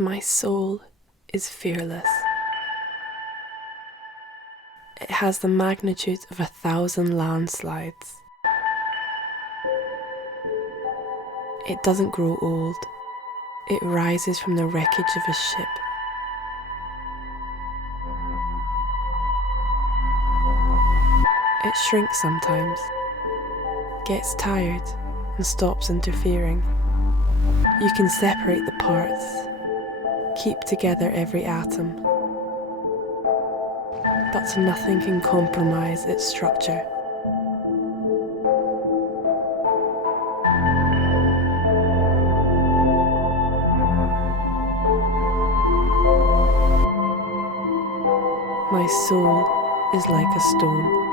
My soul is fearless. It has the magnitude of 1,000 landslides. It doesn't grow old. It rises from the wreckage of a ship. It shrinks sometimes, gets tired and stops interfering. You can separate the parts, keep together every atom, but nothing can compromise its structure. My soul is like a stone.